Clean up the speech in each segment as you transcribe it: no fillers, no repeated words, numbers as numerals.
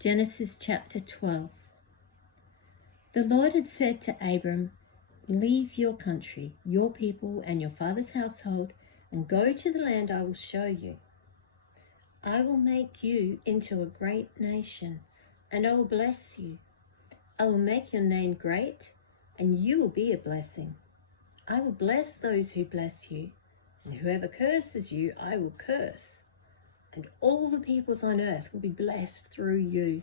Genesis chapter 12. The Lord had said to Abram, "Leave your country, your people, and your father's household, and go to the land I will show you. I will make you into a great nation, and I will bless you. I will make your name great, and you will be a blessing. I will bless those who bless you, and whoever curses you, I will curse. And all the peoples on earth will be blessed through you."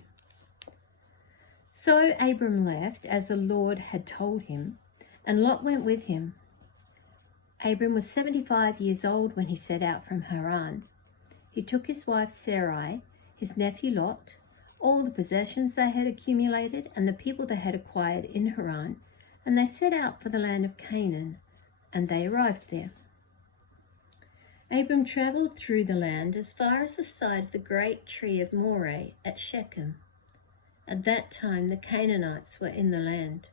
So Abram left as the Lord had told him, and Lot went with him. Abram was 75 years old when he set out from Haran. He took his wife Sarai, his nephew Lot, all the possessions they had accumulated, and the people they had acquired in Haran, and they set out for the land of Canaan, and they arrived there. Abram travelled through the land as far as the side of the great tree of Moreh at Shechem. At that time the Canaanites were in the land.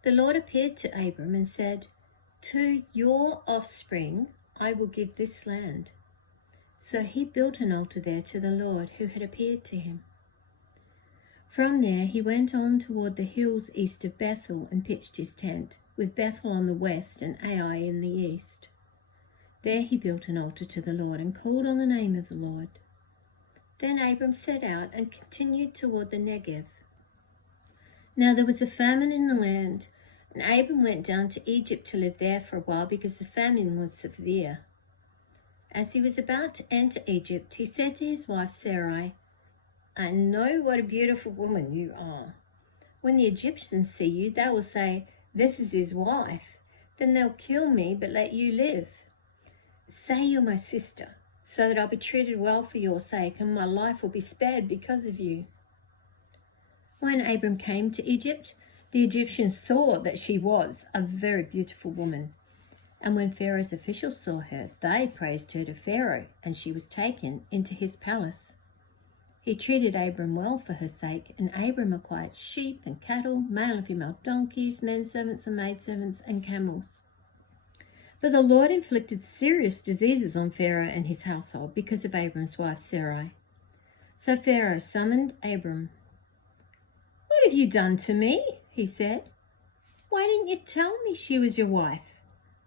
The Lord appeared to Abram and said, "To your offspring I will give this land." So he built an altar there to the Lord who had appeared to him. From there he went on toward the hills east of Bethel and pitched his tent, with Bethel on the west and Ai in the east. There he built an altar to the Lord and called on the name of the Lord. Then Abram set out and continued toward the Negev. Now there was a famine in the land, and Abram went down to Egypt to live there for a while because the famine was severe. As he was about to enter Egypt, he said to his wife Sarai, "I know what a beautiful woman you are. When the Egyptians see you, they will say, 'This is his wife.' Then they'll kill me but let you live. Say you're my sister, so that I'll be treated well for your sake, and my life will be spared because of you." When Abram came to Egypt, the Egyptians saw that she was a very beautiful woman. And when Pharaoh's officials saw her, they praised her to Pharaoh, and she was taken into his palace. He treated Abram well for her sake, and Abram acquired sheep and cattle, male and female donkeys, men servants and maidservants, and camels. But the Lord inflicted serious diseases on Pharaoh and his household because of Abram's wife Sarai. So Pharaoh summoned Abram. "What have you done to me?" he said. "Why didn't you tell me she was your wife?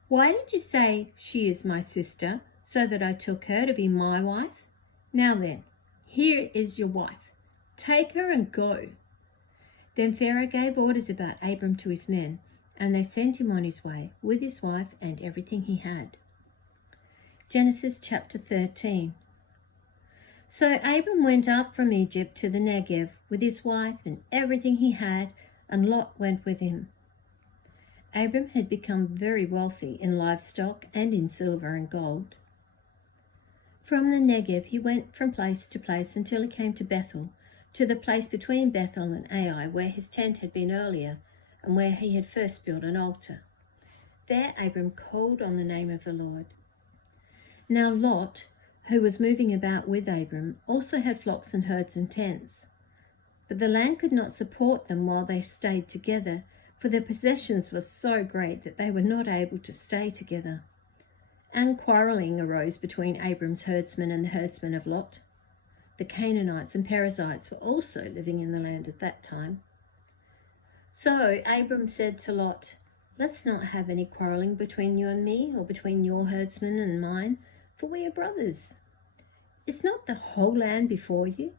Why did you say, 'She is my sister,' so that I took her to be my wife? Now then, here is your wife. Take her and go." Then Pharaoh gave orders about Abram to his men, and they sent him on his way with his wife and everything he had. Genesis chapter 13. So Abram went up from Egypt to the Negev with his wife and everything he had, and Lot went with him. Abram had become very wealthy in livestock and in silver and gold. From the Negev he went from place to place until he came to Bethel, to the place between Bethel and Ai, where his tent had been earlier, and where he had first built an altar. There Abram called on the name of the Lord. Now Lot, who was moving about with Abram, also had flocks and herds and tents. But the land could not support them while they stayed together, for their possessions were so great that they were not able to stay together. And quarrelling arose between Abram's herdsmen and the herdsmen of Lot. The Canaanites and Perizzites were also living in the land at that time. So Abram said to Lot, "Let's not have any quarrelling between you and me, or between your herdsmen and mine, for we are brothers. Is not the whole land before you?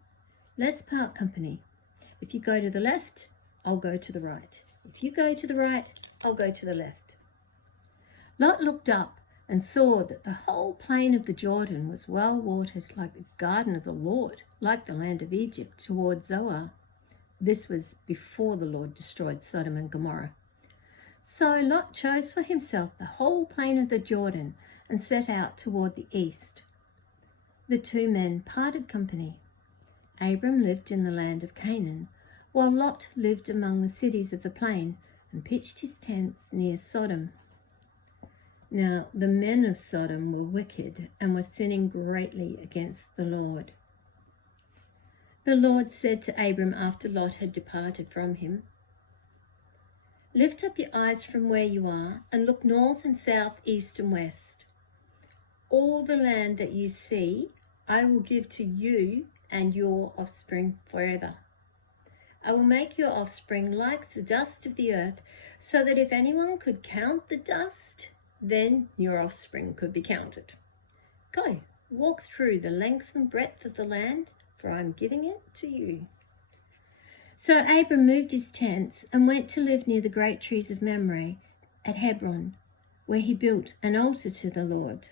Let's part company. If you go to the left, I'll go to the right. If you go to the right, I'll go to the left." Lot looked up and saw that the whole plain of the Jordan was well watered, like the garden of the Lord, like the land of Egypt toward Zoar. This was before the Lord destroyed Sodom and Gomorrah. So Lot chose for himself the whole plain of the Jordan and set out toward the east. The two men parted company. Abram lived in the land of Canaan, while Lot lived among the cities of the plain and pitched his tents near Sodom. Now the men of Sodom were wicked and were sinning greatly against the Lord. The Lord said to Abram after Lot had departed from him, "Lift up your eyes from where you are and look north and south, east and west. All the land that you see I will give to you and your offspring forever. I will make your offspring like the dust of the earth, so that if anyone could count the dust, then your offspring could be counted. Go, walk through the length and breadth of the land, for I am giving it to you." So Abram moved his tents and went to live near the great trees of Mamre at Hebron, where he built an altar to the Lord.